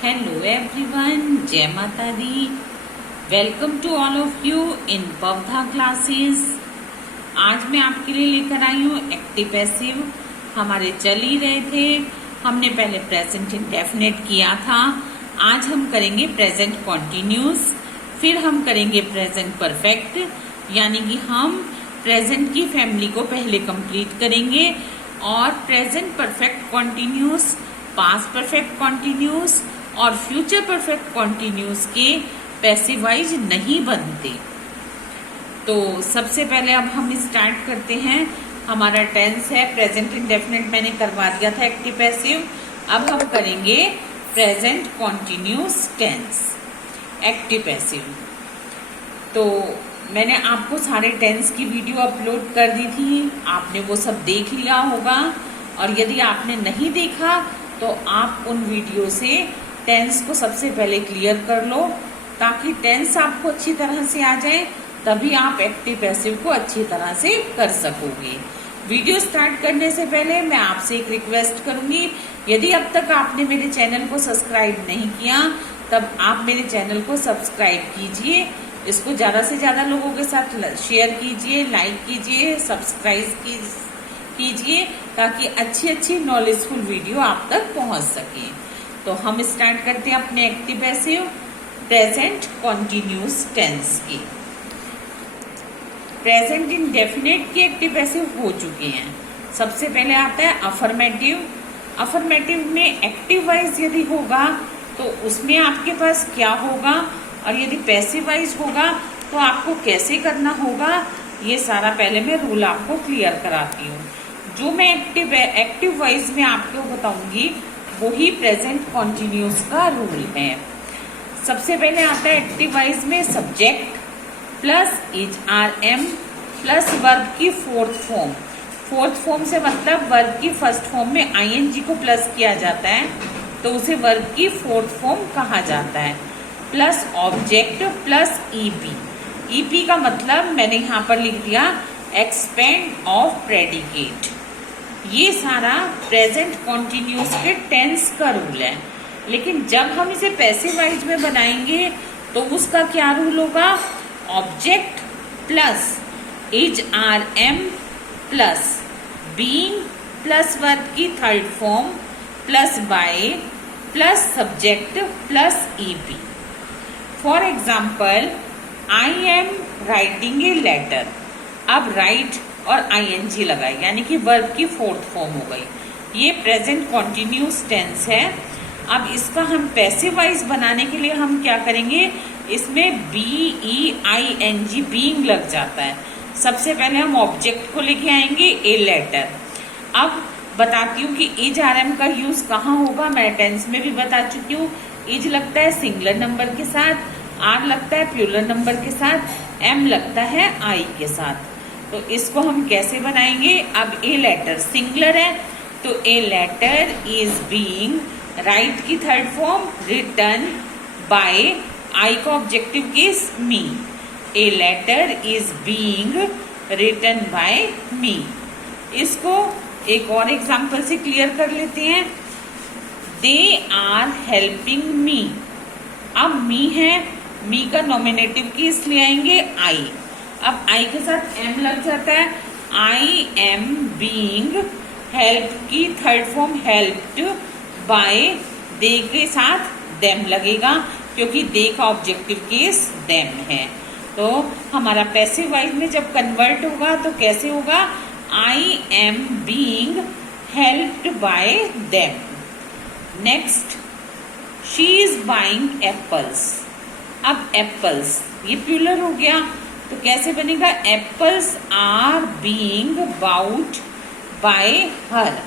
Hello everyone, Jai Mata Di. Welcome to all of you in पवधा classes. आज मैं आपके लिए लेकर आई हूँ एक्टिव पैसिव। हमारे चल ही रहे थे, हमने पहले प्रेजेंट इंडेफिनिट किया था। आज हम करेंगे प्रेजेंट कॉन्टिन्यूस, फिर हम करेंगे प्रेजेंट परफेक्ट, यानी कि हम प्रेजेंट की फैमिली को पहले कंप्लीट करेंगे और present perfect continuous, past perfect continuous और फ्यूचर परफेक्ट कॉन्टिन्यूस के पैसिव वाइज नहीं बनते। तो सबसे पहले अब हम स्टार्ट करते हैं। हमारा टेंस है प्रेजेंट इंडेफिनिट, मैंने करवा दिया था एक्टिव पैसिव। अब हम करेंगे present continuous tense active passive. तो मैंने आपको सारे टेंस की वीडियो अपलोड कर दी थी, आपने वो सब देख लिया होगा। और यदि आपने नहीं देखा तो आप उन वीडियो से टेंस को सबसे पहले क्लियर कर लो, ताकि टेंस आपको अच्छी तरह से आ जाए, तभी आप एक्टिव पैसिव को अच्छी तरह से कर सकोगे। वीडियो स्टार्ट करने से पहले मैं आपसे एक रिक्वेस्ट करूंगी, यदि अब तक आपने मेरे चैनल को सब्सक्राइब नहीं किया तब आप मेरे चैनल को सब्सक्राइब कीजिए, इसको ज्यादा से ज्यादा लोगों के साथ शेयर कीजिए, लाइक कीजिए, सब्सक्राइब कीजिए, ताकि अच्छी अच्छी नॉलेजफुल वीडियो आप तक पहुंच सके। तो हम स्टार्ट करते हैं अपने active passive present continuous tense की। प्रेजेंट इंडेफिनिट के एक्टिव पैसिव हो चुके हैं। सबसे पहले आता है अफर्मेटिव। अफर्मेटिव में एक्टिव वाइज यदि होगा तो उसमें आपके पास क्या होगा, और यदि पैसिव वाइज होगा तो आपको कैसे करना होगा, ये सारा पहले मैं रूल आपको क्लियर कराती हूँ। जो मैं एक्टिव वाइज में आपको बताऊंगी वही प्रेजेंट कॉन्टिन्यूस का रूल है। सबसे पहले आता है एक्टिव वाइज में subject plus is are am plus verb की फोर्थ फॉर्म। फोर्थ फॉर्म से मतलब वर्ब की फर्स्ट फॉर्म में आईएनजी को प्लस किया जाता है तो उसे वर्ब की फोर्थ फॉर्म कहा जाता है। Plus object plus EP. EP का मतलब मैंने यहाँ पर लिख दिया एक्सपेंड ऑफ प्रेडिकेट। ये सारा प्रेजेंट कॉन्टिन्यूस के टेंस का रूल है। लेकिन जब हम इसे पैसिव वाइज में बनाएंगे तो उसका क्या रूल होगा, object plus is are am plus being plus verb की third form plus by plus subject plus EP. For example, I am writing a letter. अब राइट और आईएनजी लगाई, यानी कि वर्ब की फोर्थ फॉर्म हो गई। ये प्रेजेंट कॉन्टिन्यूस टेंस है। अब इसका हम पैसिव वाइज बनाने के लिए हम क्या करेंगे, इसमें BEING बीइंग लग जाता है। सबसे पहले हम ऑब्जेक्ट को लेके आएंगे ए लेटर। अब बताती हूँ कि इज आर एम का यूज कहाँ होगा, मैं टेंस में भी बता चुकी हूँ। इज लगता है सिंगुलर नंबर के साथ, आर लगता है प्लूरल नंबर के साथ, एम लगता है आई के साथ। तो इसको हम कैसे बनाएंगे, अब ए लेटर सिंगुलर है तो a letter is being, write की third form written by, I का objective case me. A letter is being written by me. इसको एक और एग्जांपल से क्लियर कर लेते हैं। They are helping me. अब मी है, मी का नॉमिनेटिव केस ले आएंगे आई। अब आई के साथ एम लग जाता है, आई एम बीइंग, हेल्प की थर्ड फॉर्म हेल्प्ड बाय, दे के साथ देम लगेगा क्योंकि दे का ऑब्जेक्टिव केस देम है। तो हमारा पैसिव वाइज में जब कन्वर्ट होगा तो कैसे होगा, I am being helped by them. Next, she is buying apples. अब एप्पल्स ये प्लूरल हो गया तो कैसे बनेगा, apples are being bought by her.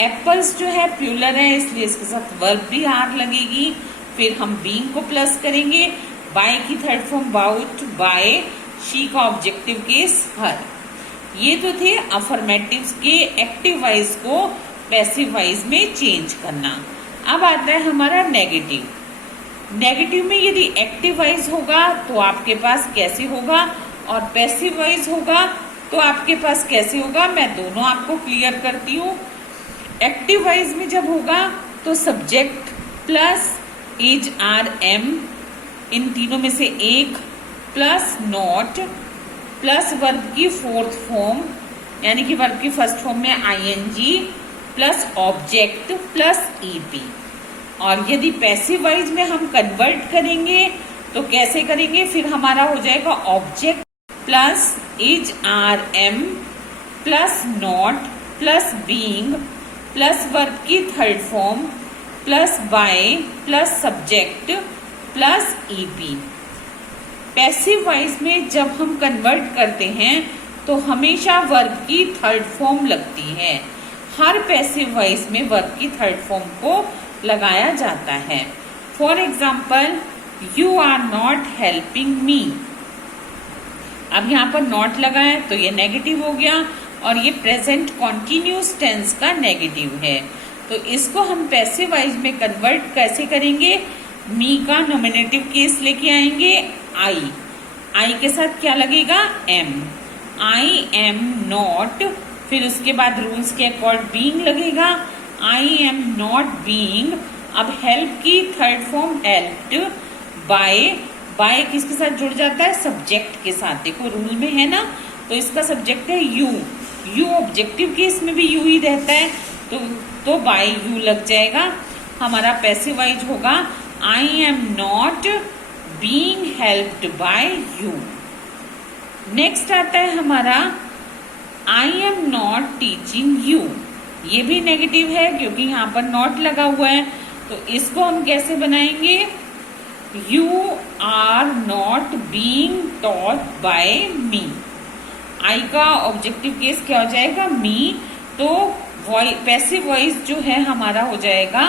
Apples जो है प्लूरल है इसलिए इसके साथ वर्ब भी आर लगेगी। फिर हम बीइंग को प्लस करेंगे, बाय की third form bought by, she का ऑब्जेक्टिव केस हर। ये तो थे अफर्मेटिव के एक्टिव वाइज को पैसिव वाइज में चेंज करना। अब आता है हमारा नेगेटिव। नेगेटिव में यदि एक्टिव वाइज होगा तो आपके पास कैसे होगा, और पैसिव वाइज होगा तो आपके पास कैसे होगा, मैं दोनों आपको क्लियर करती हूँ। एक्टिव वाइज में जब होगा तो subject plus is are am, इन तीनों में से एक, प्लस नॉट, प्लस वर्ब की फोर्थ फॉर्म यानी कि वर्ब की फर्स्ट फॉर्म में ING, plus object, plus EP. और यदि पैसिव वॉइस में हम कन्वर्ट करेंगे तो कैसे करेंगे, फिर हमारा हो जाएगा object plus is are am plus not plus being plus verb की third form plus by plus subject plus EP. Passive voice में जब हम कन्वर्ट करते हैं तो हमेशा वर्ब की थर्ड फॉर्म लगती है। हर पैसिव वॉइस में वर्ब की थर्ड फॉर्म को लगाया जाता है। For example, you are not helping me. अब यहाँ पर नॉट लगा है तो ये नेगेटिव हो गया और ये प्रेजेंट कॉन्टिन्यूस टेंस का नेगेटिव है। तो इसको हम पैसिव वॉइस में कन्वर्ट कैसे करेंगे, मी का नॉमिनेटिव केस लेके आएंगे आई के साथ क्या लगेगा, एम। आई एम नॉट, फिर उसके बाद रूल्स के अकॉर्ड बीइंग लगेगा, आई एम नॉट बीइंग। अब हेल्प की थर्ड फॉर्म हेल्प्ड, बाय किसके साथ जुड़ जाता है, सब्जेक्ट के साथ। देखो रूल में है ना, तो इसका सब्जेक्ट है यू ऑब्जेक्टिव केस में भी यू ही रहता है तो बाय यू लग जाएगा। हमारा पैसिव वॉइस होगा I am not being helped by you. Next आता है हमारा आई एम नॉट टीचिंग यू। ये भी नेगेटिव है क्योंकि यहाँ पर नॉट लगा हुआ है, तो इसको हम कैसे बनाएंगे, you are not being taught by me. I का ऑब्जेक्टिव केस क्या हो जाएगा, मी। तो पैसिव वॉइस जो है हमारा हो जाएगा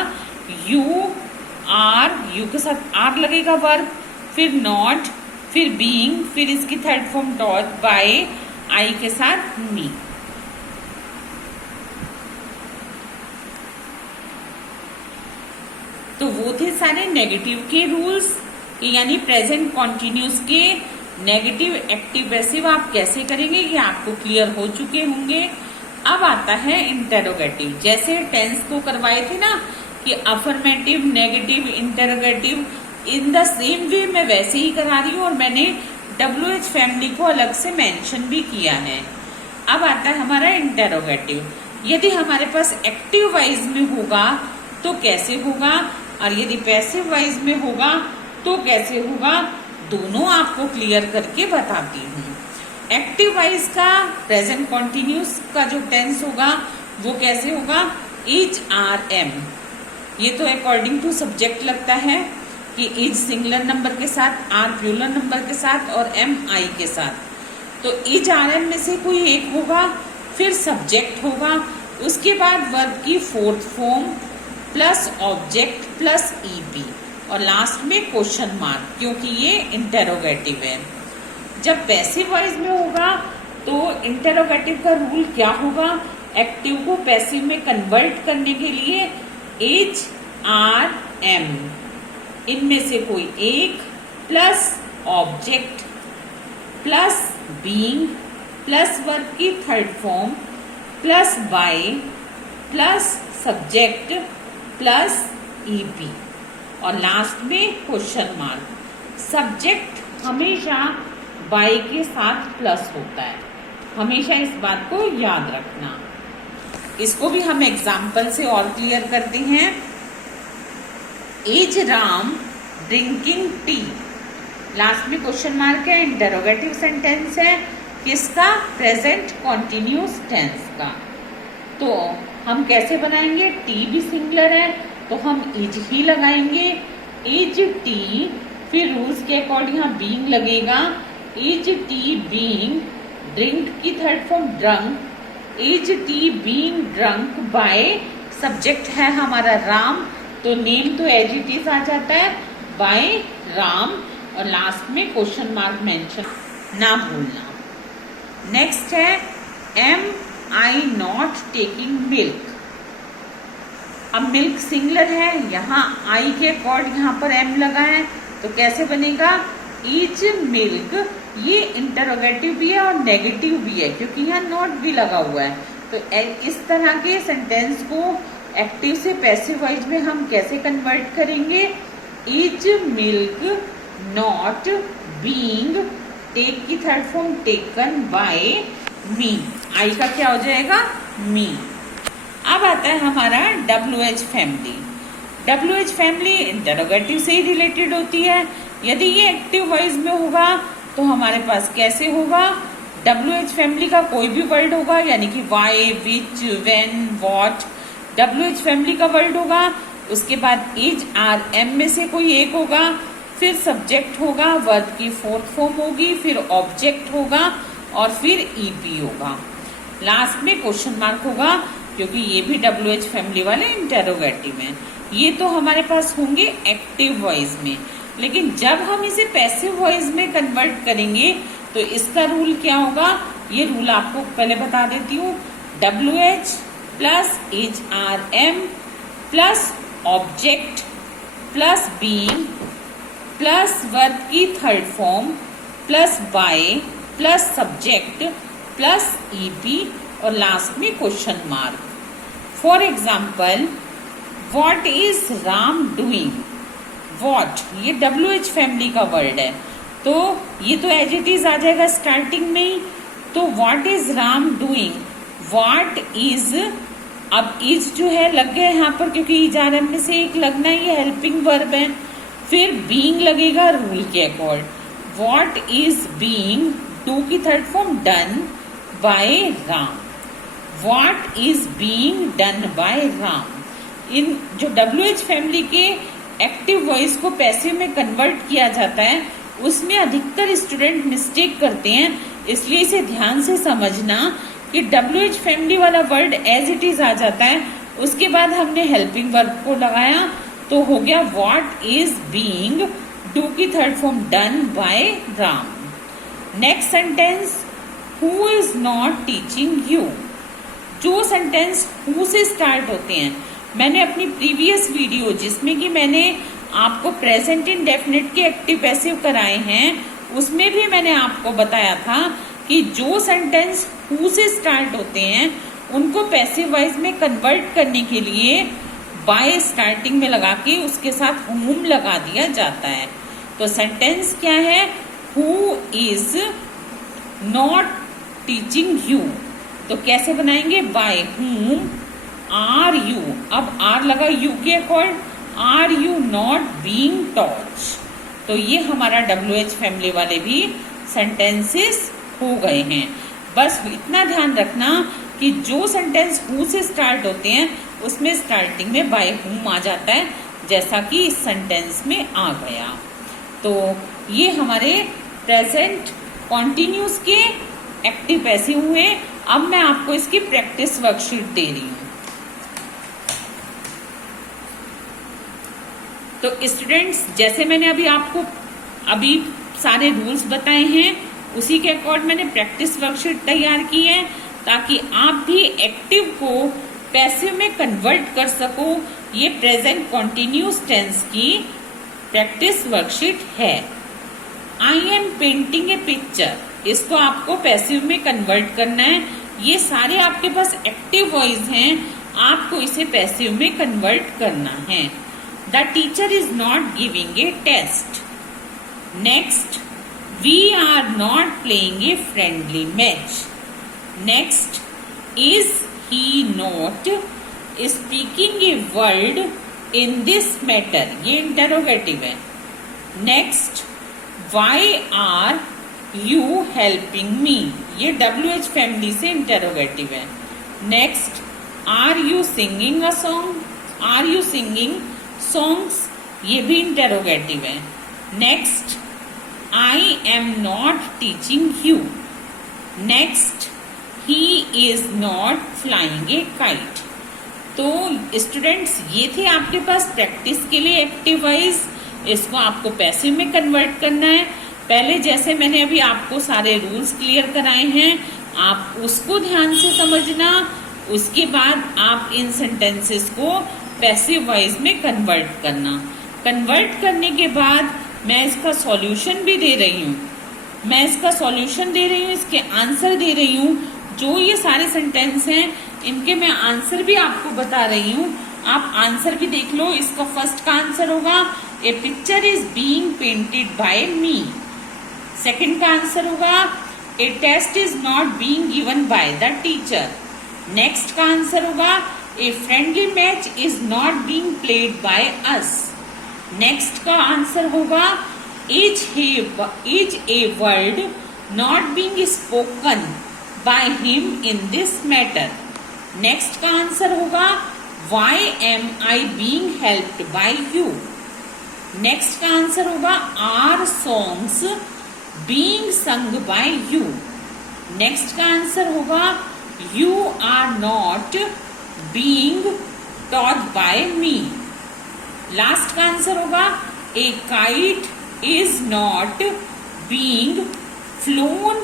यू के साथ आर लगेगा वर्ब, फिर नॉट, फिर बीइंग, फिर इसकी थर्ड फॉर्म डॉट, बाय, आई के साथ मी। तो वो थे सारे नेगेटिव के रूल्स, यानी प्रेजेंट कॉन्टिन्यूस के नेगेटिव एक्टिव पैसिव आप कैसे करेंगे ये आपको क्लियर हो चुके होंगे। अब आता है इंटेरोगेटिव। जैसे टेंस को करवाए थे ना कि affirmative, negative, interrogative, in the same way मैं वैसे ही करा रही हूँ और मैंने WH फैमिली को अलग से मेंशन भी किया है। अब आता है हमारा इंटेरोगेटिव। यदि हमारे पास एक्टिव वॉइस में होगा तो कैसे होगा और यदि पैसिव वॉइस में होगा तो कैसे होगा, दोनों आपको क्लियर करके बताती हूँ। एक्टिव वॉइस का प्रेजेंट कॉन्टिन्यूस का जो टेंस होगा वो कैसे होगा, इज आर एम। ये तो अकॉर्डिंग टू सब्जेक्ट लगता है कि इज सिंगुलर नंबर के साथ, आर प्लूरल नंबर के साथ और एम आई के साथ। तो इज आर एम में से कोई एक होगा, फिर सब्जेक्ट होगा, उसके बाद वर्ब की fourth form plus object plus EP और लास्ट में क्वेश्चन मार्क, क्योंकि ये इंटेरोगेटिव है। जब पैसिव वॉइस में होगा तो इंटेरोगेटिव का रूल क्या होगा, एक्टिव को पैसिव में कन्वर्ट करने के लिए इज आर एम इनमें से कोई एक plus object plus being plus verb की third form plus by plus subject plus EP और लास्ट में क्वेश्चन मार्क। सब्जेक्ट हमेशा बाय के साथ प्लस होता है, हमेशा इस बात को याद रखना। इसको भी हम एग्जाम्पल से और क्लियर करते हैं। Is Ram drinking tea, last में क्वेश्चन मार्क है, इंटरोगेटिव सेंटेंस है, किसका, प्रेजेंट कॉन्टिन्यूस टेंस का। तो हम कैसे बनाएंगे, टी भी सिंगुलर है तो हम इज ही लगाएंगे, इज टी, फिर रूल्स के अकॉर्डिंग यहाँ बीइंग लगेगा, इज टी बीइंग, ड्रिंक की third form drunk, is T being drunk by, subject है हमारा राम तो नेम तो एज इट इज आ जाता है, बाय राम और लास्ट में क्वेश्चन मार्क मेंशन ना भूलना। नेक्स्ट है am I not taking milk. अब मिल्क सिंगुलर है, यहाँ आई के अकॉर्ड यहाँ पर एम लगा है तो कैसे बनेगा, इज मिल्क। ये इंटरोगेटिव भी है और नेगेटिव भी है क्योंकि यहाँ नॉट भी लगा हुआ है। तो इस तरह के सेंटेंस को एक्टिव से पैसिव वॉइस में हम कैसे कन्वर्ट करेंगे, is milk not being, take की third form taken by me, I का क्या हो जाएगा मी। अब आता है हमारा WH family. WH family interrogative से ही रिलेटेड होती है। यदि ये एक्टिव वॉइस में होगा तो हमारे पास कैसे होगा, WH फैमिली का कोई भी वर्ड होगा, यानी कि why, which, when, what, WH family का वर्ड होगा। उसके बाद इज, आर, एम में से कोई एक होगा, फिर सब्जेक्ट होगा, वर्ब की फोर्थ फॉर्म होगी, फिर ऑब्जेक्ट होगा और फिर ईपी होगा। लास्ट में क्वेश्चन मार्क होगा, क्योंकि ये भी WH फैमिली वाले इंटेरोगेटिव हैं। ये तो हमारे पास होंगे एक्टिव वॉइस में, लेकिन जब हम इसे पैसिव वॉइस में कन्वर्ट करेंगे तो इसका रूल क्या होगा, ये रूल आपको पहले बता देती हूँ। WH plus is, are, am plus object plus being plus verb की third form plus by plus subject plus EP और लास्ट में question mark. For example, what is Ram doing, what ये WH फैमिली का वर्ड है, तो ये तो as it is आ जाएगा स्टार्टिंग में ही। तो what is Ram doing, what is, अब इज जो है लग गया यहाँ पर, क्योंकि इज, आर, एम में से एक लगना है, ये हेल्पिंग वर्ब है। फिर बीइंग लगेगा रूल के accord, what is being, do की third form done by Ram, what is being done by Ram. इन जो WH फैमिली के एक्टिव वॉइस को पैसिव में कन्वर्ट किया जाता है, उसमें अधिकतर स्टूडेंट मिस्टेक करते हैं, इसलिए इसे ध्यान से समझना कि WH फैमिली वाला वर्ड एज इट इज आ जाता है, उसके बाद हमने हेल्पिंग वर्ब को लगाया तो हो गया व्हाट इज बीइंग, डू की third form done by Ram. Next sentence, who is not teaching you. जो सेंटेंस हु से स्टार्ट होते हैं, मैंने अपनी प्रीवियस वीडियो जिसमें कि मैंने आपको प्रेजेंट इंडेफिनिट के एक्टिव पैसिव कराए हैं, उसमें भी मैंने आपको बताया था कि जो सेंटेंस हु से स्टार्ट होते हैं उनको पैसिव वॉइस में कन्वर्ट करने के लिए बाय स्टार्टिंग में लगा के उसके साथ हुम लगा दिया जाता है। तो सेंटेंस क्या है, who is not teaching you, तो कैसे बनाएंगे, बाय हुम आर यू, अब आर लगा यू के accord, are you not being taught. तो ये हमारा WH फैमिली वाले भी सेंटेंसेस हो गए हैं। बस इतना ध्यान रखना कि जो सेंटेंस हु से स्टार्ट होते हैं उसमें स्टार्टिंग में बाय हुम आ जाता है, जैसा कि इस सेंटेंस में आ गया। तो ये हमारे प्रेजेंट कॉन्टिन्यूस के एक्टिव पैसिव हुए। अब मैं आपको इसकी प्रैक्टिस वर्कशीट दे रही हूँ। तो स्टूडेंट्स, जैसे मैंने अभी सारे रूल्स बताए हैं, उसी के अकॉर्ड मैंने प्रैक्टिस वर्कशीट तैयार की है, ताकि आप भी एक्टिव को पैसिव में कन्वर्ट कर सको। ये प्रेजेंट कॉन्टिन्यूस टेंस की प्रैक्टिस वर्कशीट है। I am painting A picture, इसको आपको पैसिव में कन्वर्ट करना है। ये सारे आपके पास एक्टिव वॉइस हैं, आपको इसे पैसिव में कन्वर्ट करना है। The teacher is not giving a test. Next, we are not playing a friendly match. Next, is he not speaking a word in this matter, ये इंटरोगेटिव है। Next, why are you helping me, ये WH family से interrogative है। Next, are you singing a song, are you singing songs, ये भी interrogative है। Next, I am not teaching you. Next, he is not flying A kite. तो students, ये थे आपके पास प्रैक्टिस के लिए एक्टिव वॉइस। इसको आपको पैसिव में कन्वर्ट करना है। पहले जैसे मैंने अभी आपको सारे रूल्स क्लियर कराए हैं, आप उसको ध्यान से समझना। उसके बाद आप इन सेंटेंसेस को पैसिव वॉइस में कन्वर्ट करना। कन्वर्ट करने के बाद मैं इसका सॉल्यूशन भी दे रही हूँ, इसके आंसर दे रही हूँ। जो ये सारे सेंटेंस हैं इनके मैं आंसर भी आपको बता रही हूँ। आप आंसर भी देख लो। इसका फर्स्ट का आंसर होगा a picture is being painted by me. Second का आंसर होगा a test is not being given by the teacher. Next का आंसर होगा a friendly match is not being played by us. Next का answer होगा is a word not being spoken by him in this matter. Next का answer होगा why am I being helped by you. Next का answer होगा are songs being संग by you. Next का answer होगा you are not being taught by me. Last का answer होगा a kite is not being flown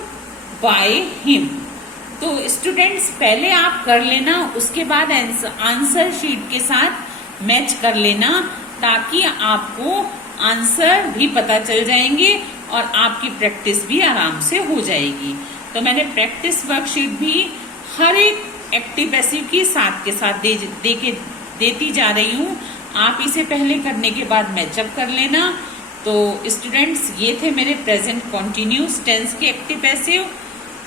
by him. तो students पहले आप कर लेना, उसके बाद आंसर शीट के साथ मैच कर लेना, ताकि आपको आंसर भी पता चल जाएंगे और आपकी प्रैक्टिस भी आराम से हो जाएगी। तो मैंने प्रैक्टिस वर्कशीट भी हर एक एक्टिव पैसिव की साथ के साथ देती जा रही हूँ। आप इसे पहले करने के बाद मैचअप कर लेना। तो स्टूडेंट्स ये थे मेरे प्रेजेंट कॉन्टिन्यूस टेंस के एक्टिव पैसिव।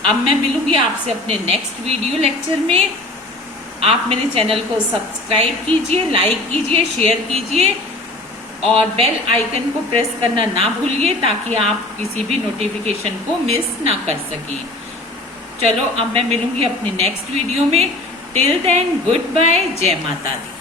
अब मैं मिलूंगी आपसे अपने नेक्स्ट वीडियो लेक्चर में। आप मेरे चैनल को सब्सक्राइब कीजिए, लाइक कीजिए, शेयर कीजिए और बेल आइकन को प्रेस करना ना भूलिए, ताकि आप किसी भी नोटिफिकेशन को मिस ना कर सकें। चलो अब मैं मिलूंगी अपनी नेक्स्ट वीडियो में। टिल देन गुड बाय, जय माता दी।